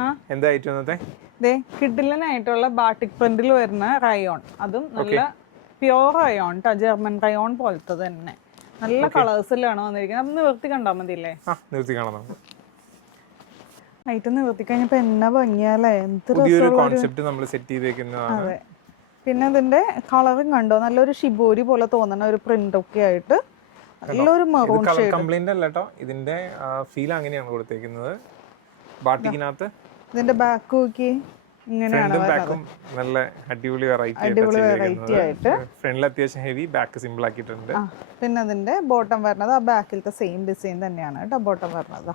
ആ എന്താ ഐറ്റം ഇന്നത്തെ? ദേ കിഡിലനായിട്ടുള്ള ബാട്ടിക് പ്രിന്റിൽ വരുന്ന റയോൺ, അതും നല്ല പ്യുവർ റയോൺ ട്ടോ, ജർമ്മൻ റയോൺ പോലത്തെ തന്നെ. നല്ല കളേഴ്സിലാണ് വന്നിരിക്കുന്നത്. അത് നിവർത്തി കണ്ടാൽ മതിയില്ലേ? നിർത്തി കാണാം നമുക്ക്. ഐറ്റം നിവർത്തി കഴിഞ്ഞപ്പോ എന്നാ ഭംഗിയാലേ, എന്ത് പുതിയൊരു രസമുള്ള കോൺസെപ്റ്റ് നമ്മൾ സെറ്റ് ചെയ്തേക്കുന്നതാണ്. അതെ. പിന്നെ അതിന്റെ കളറും കണ്ടോ, നല്ലൊരു ഷിബോരി പോലെ തോന്നുന്ന ഒരു പ്രിന്റ് ഒക്കെ ആയിട്ട് നല്ലൊരു മെറൂൺ ഷെയ്ഡ്. കംപ്ലൈന്റ് അല്ല കേട്ടോ, ഇതിന്റെ ഫീൽ അങ്ങനെയാണ് കൊടുത്തേക്കുന്നത്. ബാട്ടിക്കിനകത്ത് ഇതിന്റെ ബാക്ക് നോക്കി, ഇങ്ങനെയാണ് ബാക്കും നല്ല അടിപൊളി വെറൈറ്റി ആയിട്ട്. ഫ്രണ്ടിൽ അത്യാവശ്യം ഹെവി, ബാക്ക് സിമ്പിൾ ആക്കിയിട്ടുണ്ട്. പിന്നെ അതിന്റെ ബോട്ടം വരുന്നത് ആ ബാക്കിലത്തെ സെയിം ഡിസൈൻ തന്നെയാണ് കേട്ടോ. ബോട്ടം വരുന്നത്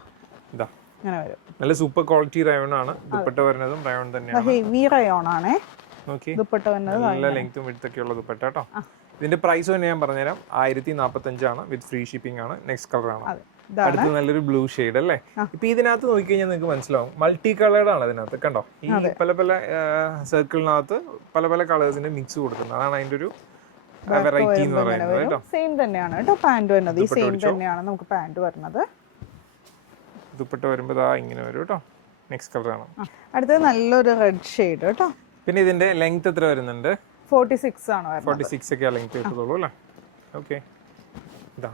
ഇതാ അങ്ങനെ വരും. നല്ല സൂപ്പർ ക്വാളിറ്റി റയോൺ ആണ്. ദുപ്പട്ട വരുന്നതും റയോൺ തന്നെയാണ്. ഹെവി റയോൺ ആണേ നോക്കി, ദുപ്പട്ട വരുന്നത്. നല്ല ലെങ്ത്തും വിഡ്ത്തും ഉള്ള ദുപ്പട്ട കേട്ടോ. ഇതിന്റെ പ്രൈസ് തന്നെ ഞാൻ പറഞ്ഞുതരാം. 1045 ആണ്, വിത്ത് ഫ്രീ ഷിപ്പിംഗ് ആണ്. നെക്സ്റ്റ് കളർ ആണ്. അടുത്ത് നല്ലൊരു ബ്ലൂ ഷെയ്ഡ് അല്ലേ. ഇപ്പൊ ഇതിനകത്ത് നോക്കിക്കഴിഞ്ഞാൽ നിങ്ങൾക്ക് മനസ്സിലാവും, മൾട്ടി കളേർഡ് ആണ് ഇതിനകത്ത്. കണ്ടോ, ഈ പല പല സർക്കിളിനകത്ത് പല പല കളേഴ്സിന്റെ മിക്സ് കൊടുക്കുന്നത്. അതാണ് അതിന്റെ ഒരു വെറൈറ്റി എന്ന് പറയുന്നത് കേട്ടോ. സെയിം തന്നെയാണ് കേട്ടോ പാന്റ് വരുന്നത്. ഈ സെയിം തന്നെയാണ് നമുക്ക് പാന്റ് വരുന്നത്. ദുപ്പട്ട വരുമ്പോൾ ഇങ്ങനെ വരും കേട്ടോ. നെക്സ്റ്റ് കളർ ആണ്. അടുത്തത് നല്ലൊരു റെഡ് ഷെയ്ഡ് കേട്ടോ. പിന്നെ ഇതിന്റെ ലെങ്ത് എത്ര വരുന്നുണ്ട്? 46 ആണ് വരുന്നത്. 46 ഒക്കെ ലെങ്ത് കിട്ടുള്ളൂ അല്ലേ. ഓക്കെ, ഇതാ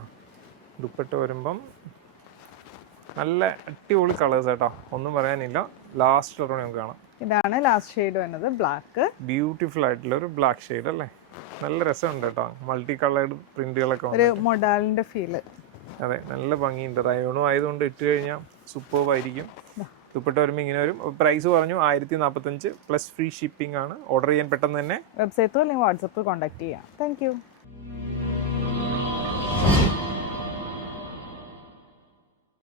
ദുപ്പട്ട വരുമ്പം നല്ല അടിപൊളി കളേഴ്സ് കേട്ടോ, ഒന്നും പറയാനില്ല. ലാസ്റ്റ് കളർ നമുക്ക് കാണാം. ഇതാണ് ലാസ്റ്റ് ഷെയ്ഡ് വരുന്നത്, ബ്ലാക്ക്. ബ്യൂട്ടിഫുൾ ആയിട്ടുള്ള ഒരു ബ്ലാക്ക് ഷെയ്ഡ് അല്ലേ. നല്ല രസമുണ്ട് കേട്ടോ, മൾട്ടി കളേർഡ് പ്രിന്റുകളൊക്കെ ഒരു മൊഡാലിന്റെ ഫീല്. അതെ, നല്ല ഭംഗിയുണ്ട്. റയോണും ആയതുകൊണ്ട് ഇട്ട് കഴിഞ്ഞാൽ സൂപ്പർബ് ആയിരിക്കും. ദുപ്പട്ട വരുമ്പോൾ ഇങ്ങനെ വരും. പ്രൈസ് പറഞ്ഞു 1045 പ്ലസ് ഫ്രീ ഷിപ്പിംഗ് ആണ്. ഓർഡർ ചെയ്യാൻ പെട്ടെന്ന് തന്നെ വെബ്സൈറ്റോ അല്ലെങ്കിൽ വാട്സപ്പിൽ കോൺടാക്ട് ചെയ്യാം. Thank you.